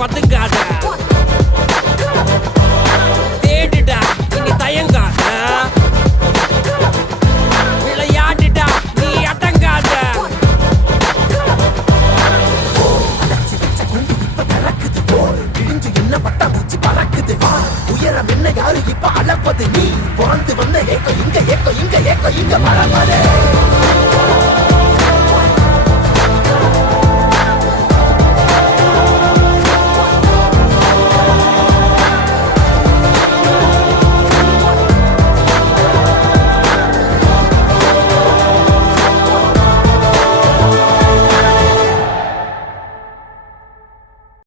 பதுங்காத, தேடுடா இனி தயங்காத, விளையாடுடா நீ அடங்காத. என்ன பட்டா பூச்சி பறக்குது, உயரம் என்ன யாரு இப்ப அளப்பது, நீ வாழ்ந்து வந்த ஏக்கம் இங்க ஏக்கம் இங்க ஏக்கம் இங்க பறப்பது.